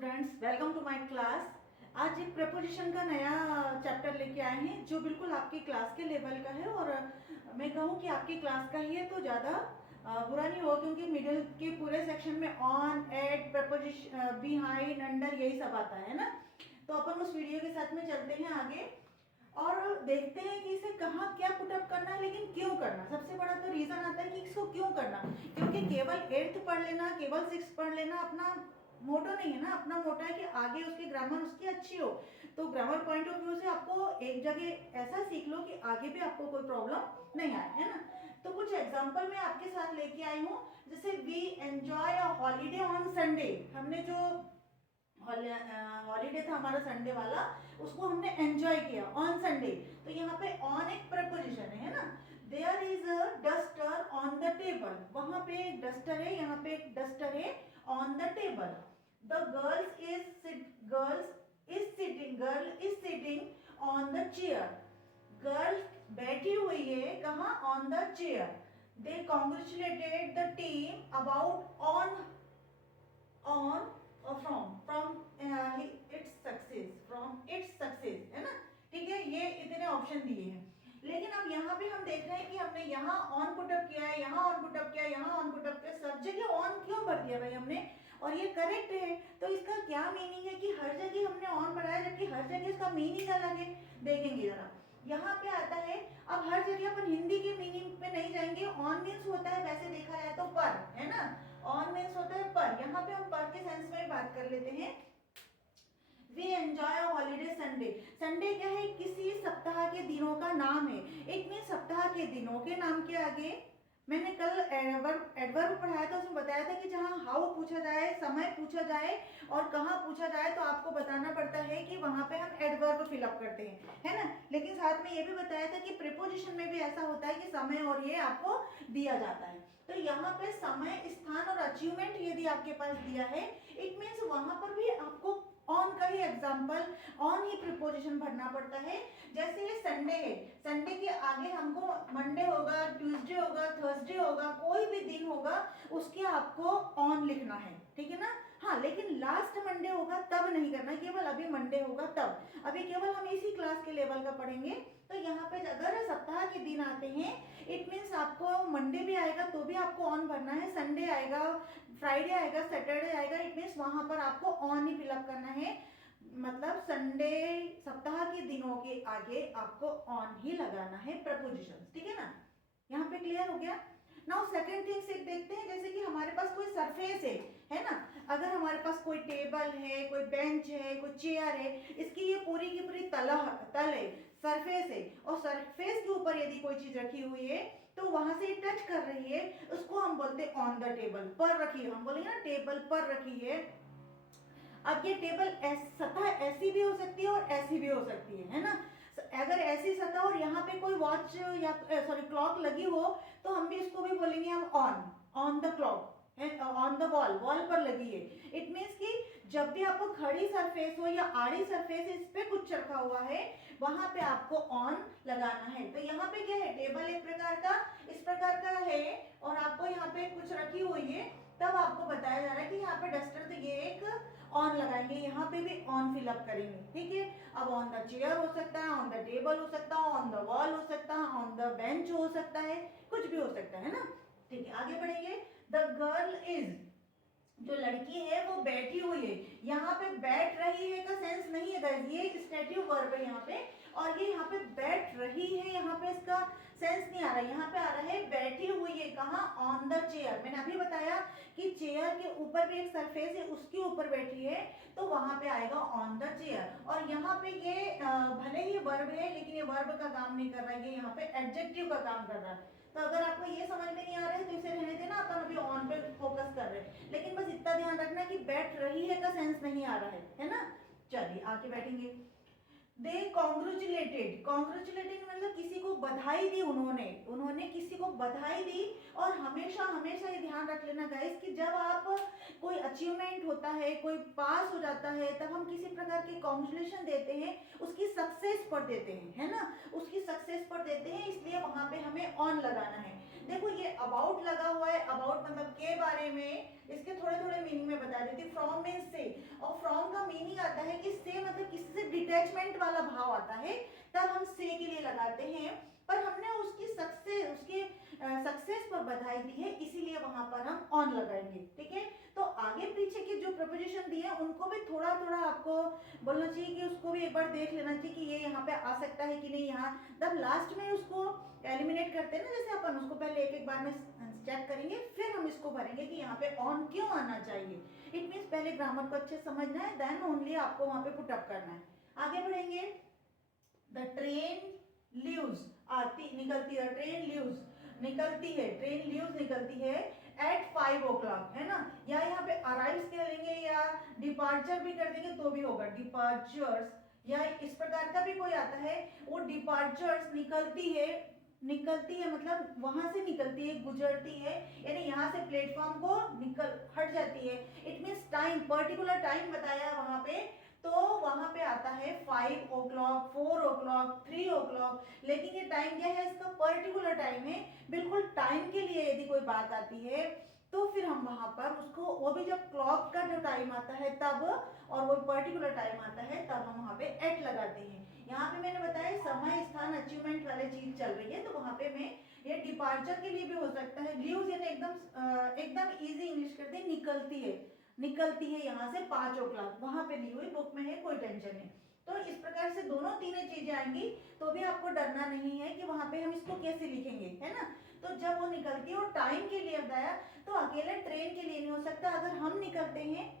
Students, welcome to my class. आज एक preposition का नया चैप्टर लेके आए हैं जो बिल्कुल आपकी क्लास के लेवल का है और मैं कहूँ कि आपकी क्लास का ही है तो ज़्यादा बुरा नहीं होगा, क्योंकि मिडिल के पूरे सेक्शन में on, at, preposition, behind, under यही सब आता है ना। तो अपन उस वीडियो के साथ में चलते हैं आगे और देखते हैं कि इसे कहाँ क्या पुटअप करना है, लेकिन क्यों करना। सबसे बड़ा तो रीज़न आता है कि इसको क्यों करना, क्योंकि केवल 8th पढ़ लेना, केवल 6th पढ़ लेना अपना मोटो नहीं है ना। अपना मोटा है कि आगे उसकी ग्रामर उसकी अच्छी हो। तो ग्रामर पॉइंट ऑफ व्यू से आपको एक जगह ऐसा सीख लो कि आगे भी आपको कोई प्रॉब्लम नहीं आए, है ना। तो कुछ एग्जांपल मैं आपके साथ लेके आई हूँ। जैसे we enjoy a holiday on Sunday. हमने जो हॉलीडे था हमारा संडे वाला, उसको हमने एंजॉय किया ऑन संडे। तो यहाँ पे ऑन एक प्रपोजिशन है ना। There is a duster on the table. वहां पे एक डस्टर है, यहाँ पे एक डस्टर है on the table. The girl is sitting on the chair. Girl बैठी हुई है कहाँ, on the chair. They congratulated the team about on from its success, है ना। ठीक है, ये इतने ऑप्शन दिए हैं। लेकिन अब यहाँ पे हम देख रहे हैं कि हमने यहाँ ऑन पुटअप किया है, यहाँ ऑन पुटअप किया है, यहाँ ऑन पुटअप किया, सब जगह ऑन क्यों भर दिया भाई हमने, और ये करेक्ट है। तो इसका क्या मीनिंग है कि हर जगह हमने ऑन भराया जबकि हर जगह इसका मीनिंग अलग है। देखेंगे जरा, यहाँ पे आता है। अब हर जगह अपन हिंदी के मीनिंग पे नहीं जाएंगे। ऑन मीन्स होता है, वैसे देखा जाए तो पर, है ना। ऑन मीन्स होता है पर। यहाँ पे हम पर के सेंस में बात कर लेते हैं। We enjoy a holiday Sunday. Sunday क्या है, किसी सप्ताह के दिनों का नाम है। एक में सप्ताह के दिनों के नाम के आगे मैंने कल एडवर्ब पढ़ाया था, उसमें बताया था कि जहाँ हाउ पूछा जाए, समय पूछा जाए और कहाँ पूछा जाए तो आपको बताना पड़ता है कि वहां पे हम एडवर्ब फिलअप करते हैं, है ना। लेकिन साथ में ये भी बताया था कि प्रीपोजिशन में भी ऐसा होता है कि समय और ये आपको दिया जाता है। तो यहाँ पे समय, स्थान और अचीवमेंट यदि आपके पास दिया है, इट मीन्स वहां पर भी आपको ऑन का ही एग्जाम्पल, ऑन ही प्रीपोजिशन भरना पड़ता है। जैसे ये संडे है, संडे के आगे हमको मंडे होगा, ट्यूसडे होगा, थर्सडे होगा, कोई भी दिन होगा उसके आपको ऑन लिखना है, ठीक है ना। हाँ, लेकिन लास्ट मंडे होगा तब नहीं करना, केवल अभी मंडे होगा तब। अभी केवल हम इसी क्लास के लेवल का पढ़ेंगे। तो यहाँ पे अगर सप्ताह के दिन आते हैं, इट मीन्स आपको मंडे भी आएगा तो भी आपको ऑन भरना है, संडे आएगा, फ्राइडे आएगा, सैटरडे आएगा, इट मीन्स वहां पर आपको ऑन ही फिलअप करना है। मतलब संडे, सप्ताह के दिनों के आगे आपको ऑन ही लगाना है प्रपोजिशन, ठीक है ना। यहाँ पे क्लियर हो गया। नाउ सेकंड थिंग से देखते हैं, जैसे कि हमारे पास कोई सरफेस है ना। अगर हमारे पास कोई टेबल है, कोई बेंच है, कोई चेयर है, इसकी ये पूरी की पूरी तल है, सरफेस है, और सरफेस के ऊपर यदि कोई चीज रखी हुई है तो वहां से टच कर रही है, उसको हम बोलते हैं ऑन द टेबल पर रखी है। हम बोलेंगे ना टेबल पर रखी है। अब ये टेबल सतह ऐसी भी हो सकती है और ऐसी भी हो सकती है ना। अगर ऐसी सतह और यहाँ पे कोई वॉच या सॉरी क्लॉक लगी हो तो हम भी इसको भी बोलेंगे हम ऑन द क्लॉक है, ऑन द वॉल, वॉल पर लगी है। इट मीन्स कि जब भी आपको खड़ी सरफेस हो या आड़ी सरफेस इस पे कुछ रखा हुआ है, वहां पे आपको ऑन लगाना है। तो यहाँ पे क्या है, टेबल एक प्रकार का, इस प्रकार का है, और आपको यहाँ पे कुछ रखी हुई है, तब आपको बताया जा रहा है कि यहाँ पे डस्टर, तो ये एक ऑन लगाएंगे, यहाँ पे भी ऑन फिलअप करेंगे, ठीक है। अब ऑन द चेयर हो सकता है, ऑन द टेबल हो सकता है, ऑन द वॉल हो सकता है, ऑन द बेंच हो सकता है, कुछ भी हो सकता है ना। ठीक है, आगे बढ़ेंगे। द गर्ल इज, जो लड़की है वो बैठी हुई है। यहाँ पे बैठ रही है का सेंस नहीं है गाइस, ये स्टैट्यू वर्ब है यहाँ पे, और ये यहाँ पे बैठ रही है, यहाँ पे इसका सेंस नहीं आ रहा है। यहाँ पे आ रहा है बैठी हुई है, कहाँ, ऑन द चेयर। मैंने अभी बताया कि चेयर के ऊपर भी एक सरफेस है, उसके ऊपर बैठी है, तो वहां पे आएगा ऑन द चेयर। और यहाँ पे ये भले ही वर्ब है लेकिन ये वर्ब का काम नहीं कर रहा है, ये यहाँ पे एडजेक्टिव का काम कर रहा है। तो अगर आपको ये समझ में नहीं आ रहा है तो इसे रहने देना, अपन अभी ऑन पे फोकस कर रहे हैं। लेकिन बस इतना ध्यान रखना कि बैठ रही है का सेंस नहीं आ रहा है ना। चलिए आगे बैठेंगे। दे कॉन्ग्रेचुलेटेड मतलब किसी को बधाई दी, उन्होंने किसी को बधाई दी। और हमेशा हमेशा ये ध्यान रख लेना गाइस कि जब आप कोई अचीवमेंट होता है, कोई पास हो जाता है, तब हम किसी प्रकार की कॉन्ग्रेचुलेशन देते हैं, उसकी सक्सेस पर देते हैं, है ना, उसकी सक्सेस पर देते हैं, इसलिए वहां पे हमें ऑन लगाना है। देखो ये अबाउट लगा हुआ है, अबाउट मतलब के बारे में, इसके थोड़े थोड़े मीनिंग में बता देती। फ्रॉम मीन्स से, और फ्रॉम का मीनिंग आता है कि से मतलब किसी से डिटैचमेंट वाला भाव आता है, तब हम से के लिए लगाते हैं। पर हमने उसकी सक्सेस पर बधाई दी है, इसीलिए वहां पर हम ऑन लगाएंगे। ठीक है, तो आगे पीछे के जो प्रपोजिशन दिए हैं उनको भी थोड़ा थोड़ा आपको बोलना चाहिए कि उसको भी एक बार देख लेना चाहिए कि ये यहाँ पे आ सकता है कि नहीं। यहाँ तब लास्ट में उसको एलिमिनेट करते हैं ना, जैसे अपन उसको पहले एक एक बार में चेक करेंगे, फिर हम इसको भरेंगे कि यहाँ पे ऑन क्यों आना चाहिए। इट मीन्स पहले ग्रामर को अच्छे समझना है, देन ओनली आपको वहां पे पुट अप करना है। आगे बढ़ेंगे। द ट्रेन लीव्स, आती निकलती है, ट्रेन लीव्स निकलती है, ट्रेन लीव्स निकलती है एट 5 o'clock, है ना। या यहाँ पे अराइव्स कह लेंगे या डिपार्चर भी कर देंगे तो भी होगा, डिपार्चर्स, या इस प्रकार का भी कोई आता है, वो डिपार्चर्स निकलती है मतलब वहां से निकलती है, गुजरती है, यानी यहाँ से प्लेटफॉर्म को निकल हट जाती है। It means time, particular time बताया वहां पे, तो वहां पे आता है 5 o'clock, 4 o'clock, 3 o'clock। लेकिन ये टाइम क्या है, इसका पर्टिकुलर टाइम है, बिल्कुल टाइम के लिए यदि कोई बात आती है तो फिर हम वहां पर उसको, वो भी जब क्लॉक का जो टाइम आता है तब, और वो पर्टिकुलर टाइम आता है तब हम वहां पे एट लगाते हैं। यहाँ पे मैंने बताया समय स्थान अचीवमेंट वाले चीज चल रही है, तो वहां पे मैं ये डिपार्चर के लिए भी हो सकता है। लीव्स यानी एकदम इजी इंग्लिश करते हैं, निकलती है यहाँ से 5 o'clock, वहां पे ली हुई बुक में है, कोई टेंशन नहीं। तो इस प्रकार से दोनों तीनों चीजें आएंगी, तो भी आपको डरना नहीं है कि वहां पे हम इसको कैसे लिखेंगे, है ना। तो जब वो निकलती है और टाइम के लिए बताया, तो अकेले ट्रेन के लिए नहीं हो सकता। अगर हम निकलते हैं,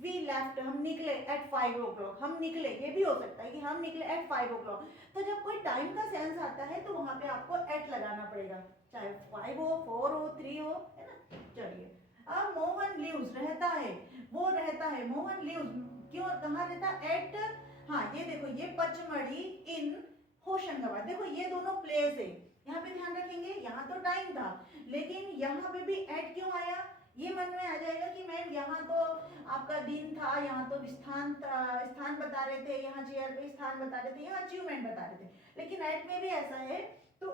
वी लेफ्ट, हम निकले एट 5 o'clock, हम निकले, ये भी हो सकता है कि हम निकले एट 5 o'clock। तो जब कोई टाइम का सेंस आता है तो वहां पे आपको एट लगाना पड़ेगा, चाहे 5 हो, 4 हो, 3 हो, है ना। चलिए, अब मोहन लीव्स, रहता है, वो रहता है, मोहन लीव्स क्यों, कहाँ रहता, एट, हाँ ये देखो, ये पचमढ़ी इन होशंगाबाद, देखो ये दोनों प्लेस है। यहाँ पे ध्यान रखेंगे, यहाँ तो टाइम था, लेकिन यहाँ पे भी एट क्यों आया, ये मन में आ जाएगा कि मैम यहाँ तो आपका दिन था, यहाँ तो स्थान बता रहे थे, यहाँ चेयर पे स्थान बता रहे थे, यहाँ अचीवमेंट बता रहे थे, लेकिन एट में भी ऐसा है। तो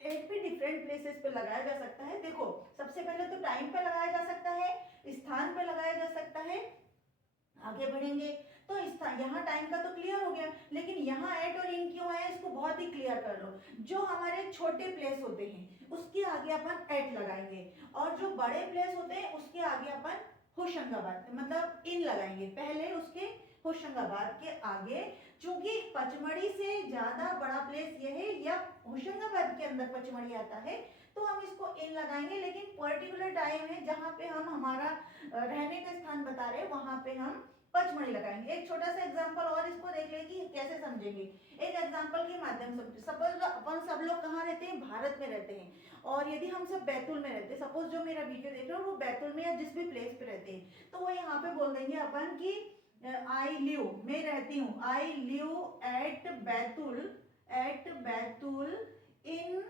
एट भी डिफरेंट प्लेसेस पे लगाया जा सकता है। देखो, सबसे पहले तो टाइम पे लगाया जा सकता है, स्थान पे लगाया जा सकता है। आगे बढ़ेंगे तो यहाँ टाइम का तो क्लियर हो गया, लेकिन यहाँ एट और इन क्यों आया, इसको बहुत ही क्लियर कर लो। जो हमारे छोटे प्लेस होते हैं उसके आगे अपन एट लगाएंगे, और जो बड़े प्लेस होते हैं उसके आगे अपन होशंगाबाद मतलब इन लगाएंगे, पहले उसके होशंगाबाद के आगे। चूंकि पचमढ़ी से ज्यादा बड़ा प्लेस यह है, या होशंगाबाद के अंदर पचमढ़ी आता है, तो हम इसको इन लगाएंगे। लेकिन पर्टिकुलर टाइम है जहाँ पे हम हमारा रहने का स्थान बता रहे हैं, वहां पे हम पचमढ़ी लगाएंगे। एक छोटा सा एग्जांपल और इसको देख लें कि कैसे समझेंगे। एक एग्जांपल के माध्यम से, सपोज अपन सब लोग कहाँ रहते हैं, भारत में रहते हैं, और यदि हम सब बैतूल में रहते हैं, सपोज जो मेरा वीडियो देख रहे हो वो बैतूल में या जिस भी प्लेस पे रहते हैं, तो वो यहाँ पे बोल देंगे अपन की आई लिव, मैं रहती हूँ, I live at Betul in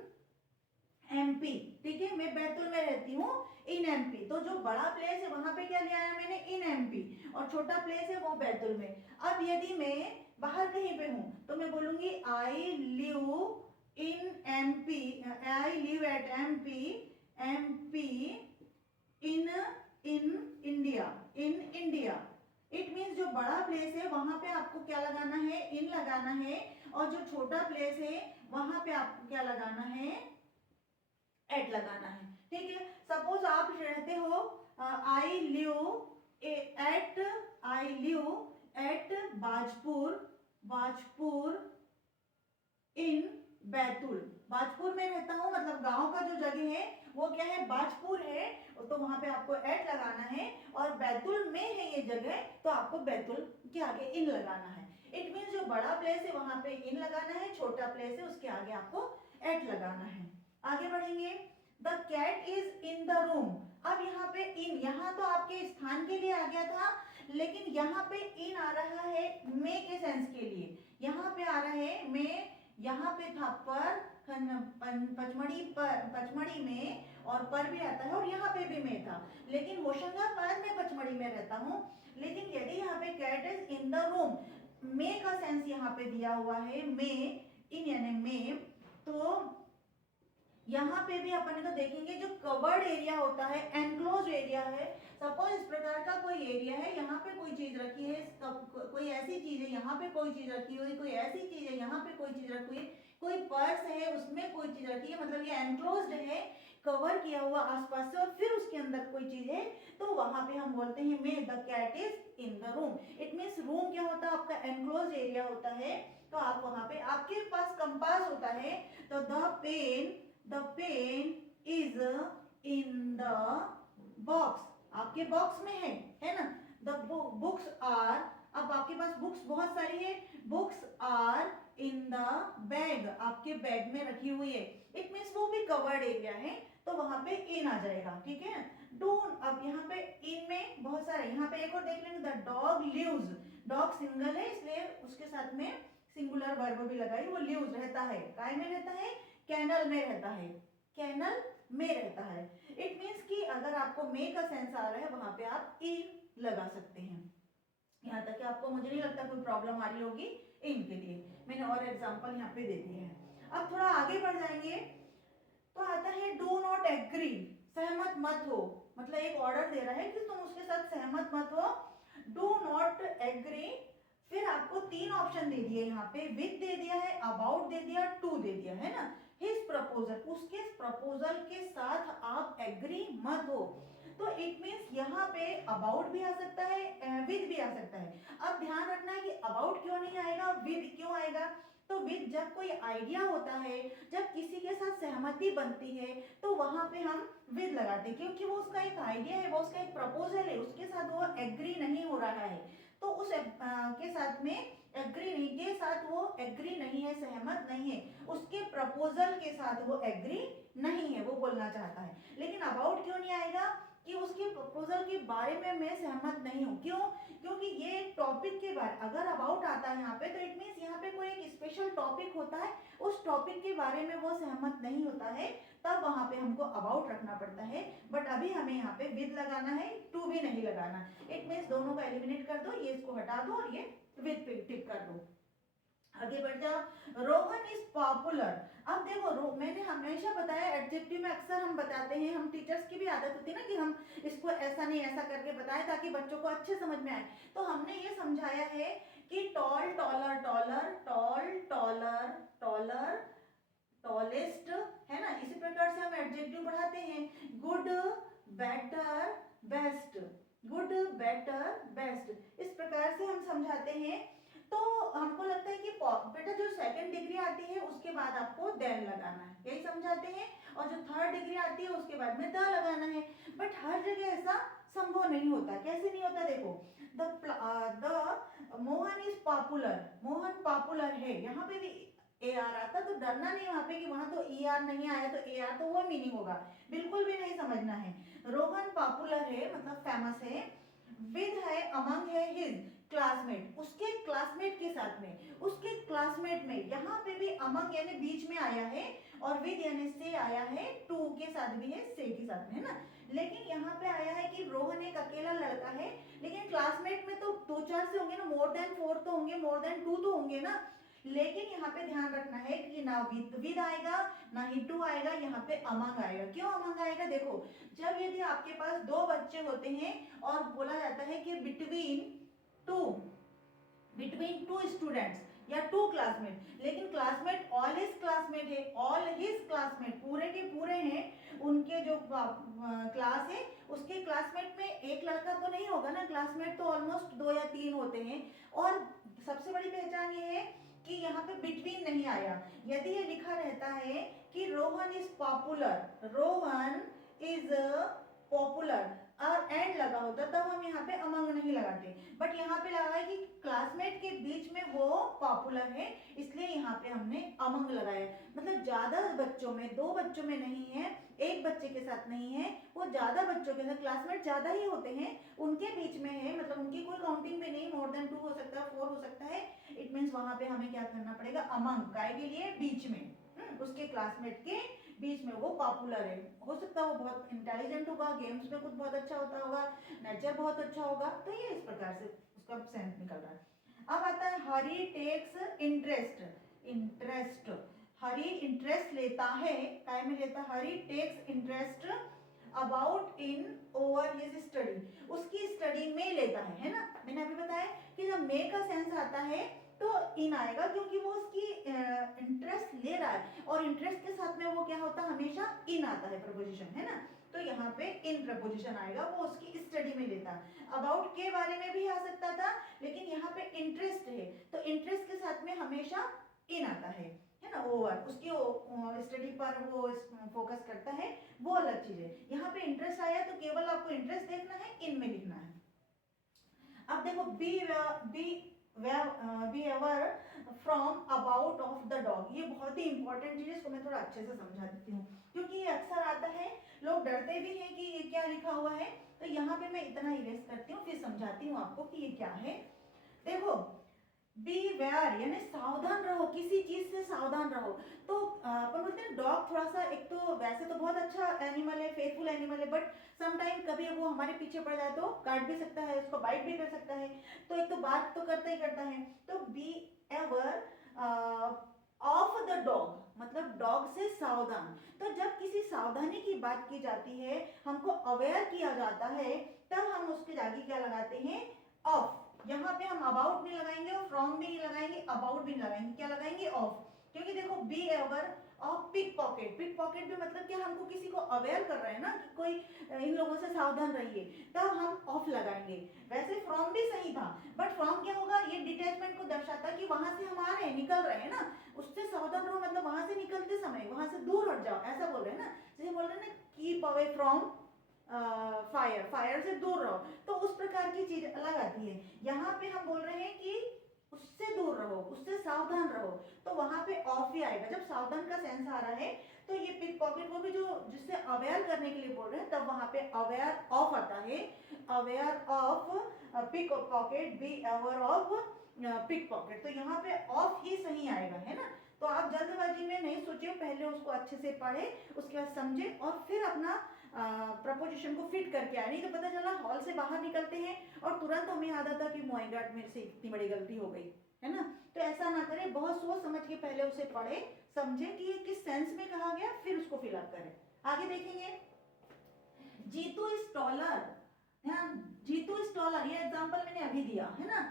MP. ठीक है, मैं बैतूल में रहती हूँ इन एमपी। तो जो बड़ा प्लेस है वहां पे क्या ले आया मैंने, इन एमपी, और छोटा प्लेस है वो बैतूल में। अब यदि मैं बाहर कहीं पे हूँ तो मैं बोलूंगी I live in MP, I live at MP in India. It means जो बड़ा प्लेस है वहां पे आपको क्या लगाना है, इन लगाना है, और जो छोटा प्लेस है वहां पे आपको क्या लगाना है, एट लगाना है। ठीक है, सपोज आप रहते हो आई लिव एट बाजपुर इन बैतूल। बाजपुर में रहता हूँ, मतलब गांव का जो जगह है वो क्या है, बाजपुर है, तो वहां पे आपको एट लगाना है। और बैतूल में है ये जगह, तो आपको बैतूल के आगे इन लगाना है। इट मीन्स जो बड़ा प्लेस है वहां पे इन लगाना है, छोटा प्लेस है उसके आगे आपको एट लगाना है। आगे बढ़ेंगे। The cat is in the room. अब यहाँ पे इन, यहाँ तो आपके स्थान के लिए आ गया था, लेकिन यहाँ पे इन आ रहा है मे के सेंस के लिए। यहाँ पे आ रहा है मे, यहाँ पे था पर, पचमढ़ी में, और पर भी आता है, और यहाँ पे भी मे था, लेकिन होशंगाबाद में पचमढ़ी में रहता हूँ। लेकिन यदि यहाँ पे cat is in the room, मे का सेंस यहाँ पे दिया हुआ है, मे इन यानी मे, तो यहाँ पे भी अपन तो देखेंगे जो कवर्ड एरिया होता है, एनक्लोज एरिया है, सपोज इस प्रकार का कोई एरिया है, यहाँ पे कोई चीज रखी है, कोई ऐसी चीज है, यहाँ पे कोई चीज रखी हुई, कोई ऐसी चीज है, यहाँ पे कोई चीज रखी हुई, कोई पर्स है उसमें कोई चीज रखी है, मतलब ये एनक्लोज्ड है, कवर किया हुआ आसपास से, और फिर उसके अंदर कोई चीज है, तो वहां पे हम बोलते हैं मे the cat is in the room. It means room क्या होता है, आपका एनक्लोज एरिया होता है, तो आप वहां पे, आपके पास कंपास होता है, तो the pen is in the box, आपके बॉक्स में है ना। द बुक्स आर, अब आपके पास बुक्स बहुत सारी है, books are in the bag, आपके बैग में रखी हुई है। इट मीन्स वो भी कवर्ड एरिया है, तो वहां पे इन आ जाएगा, ठीक है। डोंट, अब यहाँ पे इन में बहुत सारे, यहाँ पे एक और देख लेंगे, the dog lives, dog single है इसलिए उसके साथ में सिंगुलर वर्ब भी लगाई, वो लिव्स रहता है, काय में रहता है, कैनल में रहता है, कैनल में रहता है। इट मीन्स कि अगर आपको मे का सेंस आ रहा है वहां पे आप इन लगा सकते हैं। यहाँ तक कि आपको, मुझे नहीं लगता कोई प्रॉब्लम आ रही होगी इनके लिए, मैंने और एग्जांपल यहाँ पे दे दिए हैं। अब थोड़ा आगे बढ़ जाएंगे तो आता है डू नॉट एग्री, सहमत मत हो, मतलब एक ऑर्डर दे रहा है कि तुम उसके साथ सहमत मत हो, डू नॉट एग्री। फिर आपको तीन ऑप्शन दे दिए, यहाँ पे विद दे दिया है, अबाउट दे दिया, टू दे दिया है ना। हिज प्रपोजल, उसके प्रपोजल के साथ आप एग्री मत हो, तो इट मीन्स यहाँ पे अबाउट भी आ सकता है, विद भी आ सकता है। अब ध्यान रखना है कि अबाउट क्यों नहीं आएगा, विद क्यों आएगा, तो विद जब कोई आइडिया होता है, जब किसी के साथ सहमति बनती है, तो वहां पे हम विद लगाते हैं, क्योंकि वो उसका एक आइडिया है, वो उसका एक प्रपोजल है, उसके साथ वो एग्री नहीं हो रहा है, तो उस के साथ में एग्री नहीं, के साथ वो एग्री नहीं है, सहमत नहीं है, उसके प्रपोजल के साथ वो एग्री नहीं है, वो बोलना चाहता है। लेकिन अबाउट क्यों नहीं आएगा, कि उसके प्रपोजल के बारे में मैं सहमत नहीं हूँ, क्यों, क्योंकि ये एक टॉपिक के बारे, अगर अबाउट आता है यहाँ पे, तो इट मीन्स यहाँ पे कोई एक स्पेशल टॉपिक होता है, उस टॉपिक के बारे में वो सहमत नहीं होता है, तब वहां पे हमको अबाउट रखना पड़ता है। बट अभी हमें यहाँ पे विद लगाना है, टू भी नहीं लगाना। इट मीन्स दोनों को एलिमिनेट कर दो, ये इसको हटा दो और ये विद पे टिक कर दो। आगे बढ़ जाओ, रोहन इज पॉपुलर। अब देखो, मैंने हमेशा बताया एडजेक्टिव में अक्सर हम बताते हैं, हम टीचर्स की भी आदत होती है ना कि हम इसको ऐसा नहीं ऐसा करके बताएं ताकि बच्चों को अच्छे समझ में आए। तो हमने ये समझाया है कि tall, taller, taller, tall, taller, taller, tallest, है ना। इसी प्रकार से हम एडजेक्टिव बढ़ाते हैं, good, better, best, good, better, best, इस प्रकार से हम समझाते हैं। तो हमको लगता है कि बेटा जो सेकंड डिग्री आती है उसके बाद आपको देन लगाना है, यही समझाते हैं, और जो थर्ड डिग्री आती है उसके बाद में द लगाना है। बट हर जगह ऐसा संभव नहीं होता। कैसे नहीं होता, देखो, the Mohan is popular, Mohan popular है, यहाँ पे भी ए आर आता तो डरना नहीं वहां पे कि वहां तो ई आर नहीं आया तो ए आर तो वो मीनिंग होगा, बिल्कुल भी नहीं समझना है। रोहन पॉपुलर है मतलब फेमस है, विद है, अमंग है, हिज क्लासमेट, उसके क्लासमेट के साथ में, उसके क्लासमेट में, यहाँ पे भी अमंग यानी बीच में आया है, और विद यानी से आया है, टू के साथ भी है, से के साथ में, है ना। लेकिन यहाँ पे आया है कि रोहन एक अकेला लड़का है, लेकिन क्लासमेट में तो दो चार से होंगे ना, मोर देन फोर तो होंगे, मोर देन टू तो होंगे ना। लेकिन यहाँ पे ध्यान रखना है कि ना विद आएगा ना ही टू आएगा, यहाँ पे अमंग आएगा। क्यों अमंग आएगा, देखो, जब यदि आपके पास दो बच्चे होते हैं और बोला जाता है कि बिटवीन टू स्टूडेंट्स या टू क्लासमेट, लेकिन क्लासमेट ऑल हिज क्लासमेट है, ऑल हिज क्लासमेट पूरे के पूरे हैं, उनके जो क्लास है उसके क्लासमेट में एक लड़का तो नहीं होगा ना, क्लासमेट तो ऑलमोस्ट दो या तीन होते हैं। और सबसे बड़ी पहचान ये है कि यहाँ पे बिटवीन नहीं आया। यदि ये लिखा रहता है कि Rohan is popular, Rohan is popular और एंड लगा होता तब हम यहाँ पे अमंग नहीं लगाते, बट यहाँ पे लगा है कि क्लासमेट के बीच में वो पॉपुलर है, इसलिए यहाँ पे हमने अमंग लगाया। मतलब ज्यादा बच्चों में, दो बच्चों में नहीं है, एक बच्चे के साथ नहीं है, वो ज्यादा बच्चों के साथ, क्लासमेट ज्यादा ही होते हैं उनके बीच में है, मतलब उनकी कोई काउंटिंग में नहीं, मोर देन टू हो सकता है, फोर हो सकता है। इट मीन्स वहां पे हमें क्या करना पड़ेगा, अमंग, काय के लिए, बीच में, उसके क्लासमेट के बीच में वो पॉपुलर है। हो सकता है वो बहुत इंटेलिजेंट होगा, गेम्स में कुछ बहुत अच्छा होता होगा, नेचर बहुत अच्छा होगा, तो ये इस प्रकार से उसका सेंस निकल रहा है। अब आता है Hari takes interest, interest, Hari interest लेता है, काय में लेता, Hari takes interest about in over his study, उसकी स्टडी में लेता है ना। मैंने अभी बताया कि जब मे का सेंस आता है तो इन आएगा, क्योंकि वो उसकी इंटरेस्ट ले रहा है, और इंटरेस्ट के साथ में वो क्या होता है, हमेशा इन आता है प्रपोजिशन, है ना। तो यहाँ पे इन प्रपोजिशन आएगा, वो उसकी स्टडी में लेता। अबाउट के बारे में भी आ सकता था, लेकिन यहाँ पे इंटरेस्ट है तो इंटरेस्ट के साथ में हमेशा इन आता है ना। ओवर उसकी स्टडी पर वो फोकस करता है, वो अलग चीज है। यहाँ पे इंटरेस्ट आया तो केवल आपको इंटरेस्ट देखना है, इन में लिखना है। अब देखो be ever from about of the dog, ये बहुत ही इंपॉर्टेंट चीज है, इसको मैं थोड़ा अच्छे से समझा देती हूँ, क्योंकि ये अक्सर आता है, लोग डरते भी हैं कि ये क्या लिखा हुआ है। तो यहाँ पे मैं इतना इरेज करती हूँ, फिर समझाती हूँ आपको कि ये क्या है। देखो बी वेयर यानी सावधान रहो, किसी चीज से सावधान रहो। तो अपन बोलते हैं डॉग थोड़ा सा, एक तो वैसे तो बहुत अच्छा एनिमल है, फेथफुल एनिमल है, बट समटाइम कभी वो हमारे पीछे पड़ जाए तो काट भी सकता है, उसको बाइट भी कर सकता है। तो एक तो बात तो करता ही करता है। तो B aware of the dog मतलब डॉग से सावधान। तो जब किसी सावधानी की बात की जाती है, हमको अवेयर किया जाता है, तब हम उसके आगे क्या लगाते हैं, ऑफ। यहाँ पे हम अबाउट नहीं लगाएंगे और फ्रॉम भी नहीं लगाएंगे, अबाउट भी नहीं लगाएंगे, क्या लगाएंगे, ऑफ। क्योंकि देखो be aware of pick pocket, pick pocket भी मतलब क्या, हमको किसी को अवेयर कर रहे हैं ना कि कोई इन लोगों से सावधान रहिए, तब हम ऑफ लगाएंगे। वैसे फ्रॉम भी सही था, बट फ्रॉम क्या होगा, ये डिटैचमेंट को दर्शाता है कि वहां से हम आ रहे हैं, निकल रहे हैं ना, उससे सावधान रहो मतलब वहां से निकलते समय वहां से दूर हट जाओ, ऐसा बोल रहे हैं ना। जैसे बोल रहे हैं ना, keep away from fire, fire से दूर रहो, तो उस प्रकार की चीज अलग आती है। यहाँ पे हम बोल रहे हैं कि उससे दूर रहो, उससे सावधान रहो, तो वहां पे ऑफ ही आएगा। जब सावधान का सेंस आ रहा है तो ये पिक पॉकेट को भी जो जिससे अवेयर करने के लिए बोल रहे हैं, तब वहां पे अवेयर ऑफ आता है, aware of pick pocket, be aware of pick pocket. तो यहाँ पे ऑफ ही सही आएगा, है ना। तो आप जल्दबाजी में नहीं सोचिए, पहले उसको अच्छे से पढ़े, उसके बाद समझे और फिर अपना प्रपोजिशन को फिट करके आए। नहीं तो पता चला हॉल से बाहर निकलते हैं और तुरंत हमें याद आता कि माय गॉड मेरे से इतनी बड़ी गलती हो गई, है ना। तो ऐसा ना करें, बहुत सोच समझ के पहले उसे पढ़े, समझे कि ये किस सेंस में कहा गया, फिर उसको फिलअप करें। आगे देखेंगे, Jitu is taller, Jitu is taller, ये एग्जांपल मैंने अभी दिया है ना।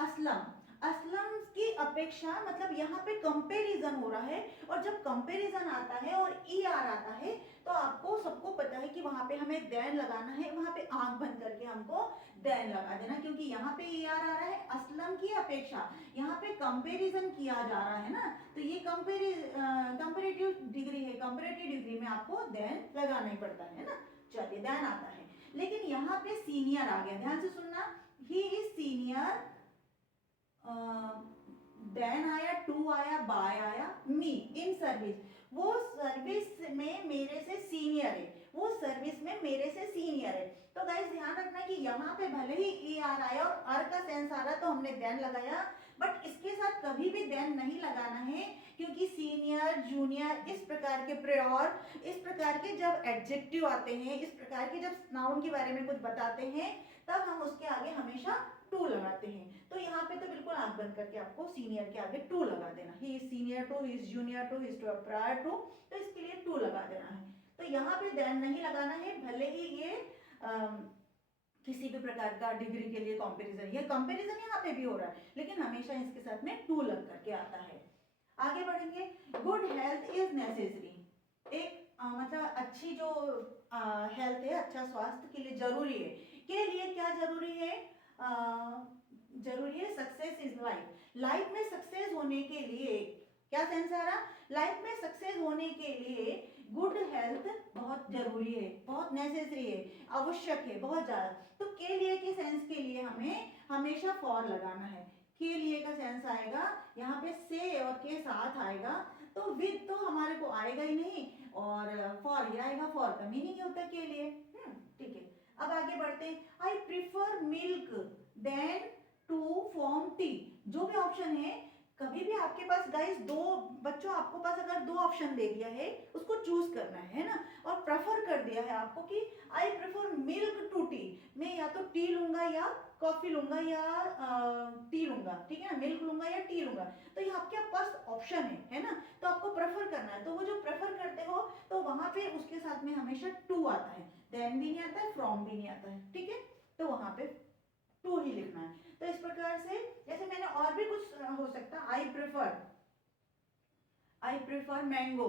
असलम, असलम की अपेक्षा मतलब यहाँ पे कंपैरिजन हो रहा है, और जब कंपैरिजन आता है और ई आर आता है तो आपको सबको पता है कि वहां पे हमें देन लगाना है, वहां पे आंख बंद करके हमको देन लगा देना, क्योंकि यहाँ पे ई आर आ रहा है असलम की अपेक्षा, यहाँ पे कंपैरिजन किया जा रहा है ना। तो ये कंपैरेटिव डिग्री है, कंपैरेटिव डिग्री में आपको देन लगाना ही पड़ता है ना। चलिए देन आता है, लेकिन यहाँ पे सीनियर आ गया, ध्यान से सुनना, ही इज सीनियर, देन आया, टू आया, बाय आया, मी इन सर्विस, वो सर्विस में मेरे से सीनियर है, वो सर्विस में मेरे से सीनियर है। तो गाइस ध्यान रखना कि यहाँ पे भले ही ई आर आया और आर का सेंस आ रहा तो हमने देन लगाया, बट इसके साथ कभी भी देन नहीं लगाना है, क्योंकि सीनियर, जूनियर, इस प्रकार के प्रियोर, इस प्रकार के जब एडजेक्टिव आते हैं, इस प्रकार के जब नाउन के बारे में कुछ बताते हैं, तब हम उसके आगे हमेशा टू लगाते हैं। तो यहाँ पे तो बिल्कुल आंख बंद करके आपको सीनियर के आगे टू लगा देना, he is senior to, he is junior to, he is prior to, तो इसके लिए टू लगा देना है। तो यहाँ पे देन नहीं लगाना है, भले ही ये किसी भी प्रकार का डिग्री के लिए कंपैरिजन, ये कंपैरिजन यहाँ पे भी हो रहा है, लेकिन हमेशा इसके साथ में टू लग करके आता है। आगे बढ़ेंगे, गुड हेल्थ इज नेसेसरी, एक मतलब अच्छी जो हेल्थ है, अच्छा स्वास्थ्य के लिए जरूरी है, के लिए क्या जरूरी है, जरूरी है, सक्सेस इज लाइफ, लाइफ में सक्सेस होने के लिए क्या सेंस आ रहा, लाइफ में सक्सेस होने के लिए गुड हेल्थ बहुत जरूरी है, बहुत नेसेसरी है, आवश्यक है, बहुत ज्यादा। तो के लिए के सेंस के लिए हमें हमेशा फॉर लगाना है, के लिए का सेंस आएगा यहाँ पे से और के साथ आएगा, तो विद तो हमारे को आएगा ही नहीं, और फॉर ही आएगा, फॉर का मीनिंग होता है के लिए। ठीक है, अब आगे बढ़ते हैं, I prefer milk than to form tea, जो भी ऑप्शन है कभी भी आपके पास गाइस दो बच्चों, आपको पास अगर दो ऑप्शन दे दिया है, उसको चूज करना है ना, और प्रेफर कर दिया है आपको कि I prefer milk to tea, मैं या तो टी लूंगा या कॉफी लूंगा या टी लूंगा, ठीक है ना, मिल्क लूंगा या टी लूंगा, तो ये आपके पास ऑप्शन है ना, तो आपको प्रेफर करना है। तो वो जो प्रेफर करते हो तो वहां पे उसके साथ में हमेशा टू आता है, देन भी नहीं आता है, फ्रॉम भी नहीं आता है, ठीक है, तो वहां पे टू ही लिखना है। तो इस प्रकार से जैसे मैंने और भी कुछ हो सकता, I prefer mango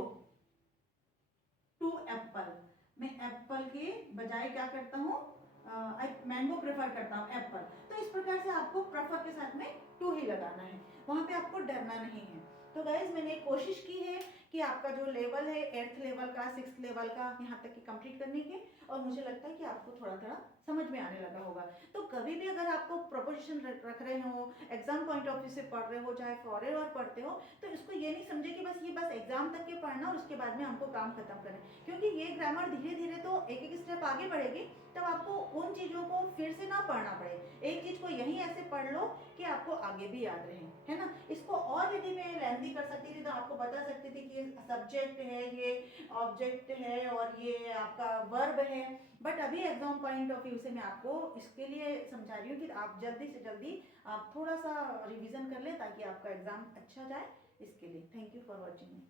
to apple, मैं एप्पल के बजाय क्या करता हूँ, मैंगो प्रेफर करता हूँ एप्पल। तो इस प्रकार से आपको प्रेफर के साथ में टू ही लगाना है, वहां पे आपको डरना नहीं है। तो गाइज मैंने कोशिश की है कि आपका जो लेवल है 8th लेवल का 6th लेवल का यहाँ तक की कंप्लीट करने की, और मुझे लगता है कि आपको थोड़ा थोड़ा समझ में आने लगा होगा। तो कभी भी अगर आपको प्रोपोजिशन रख रहे हो, एग्जाम पॉइंट ऑफ व्यू से पढ़ रहे हो, चाहे फॉरएवर पढ़ते हो, तो इसको ये नहीं समझे कि बस ये बस एग्जाम तक के पढ़ना और उसके बाद में हमको काम खत्म करें, क्योंकि ये ग्रामर धीरे धीरे तो एक एक स्टेप आगे बढ़ेगी, तब आपको उन चीज़ों को फिर से ना पढ़ना पड़े, एक चीज़ को यहीं ऐसे पढ़ लो कि आपको आगे भी याद रहे, है ना। इसको और यदि मैं लेंथी कर सकती थी तो आपको बता सकती थी कि ये सब्जेक्ट है, ये ऑब्जेक्ट है और ये आपका वर्ब है, बट अभी एग्जाम पॉइंट ऑफ व्यू से मैं आपको इसके लिए समझा रही हूँ कि आप जल्दी से जल्दी आप थोड़ा सा रिवीजन कर लें ताकि आपका एग्जाम अच्छा जाए। इसके लिए थैंक यू फॉर वॉचिंग।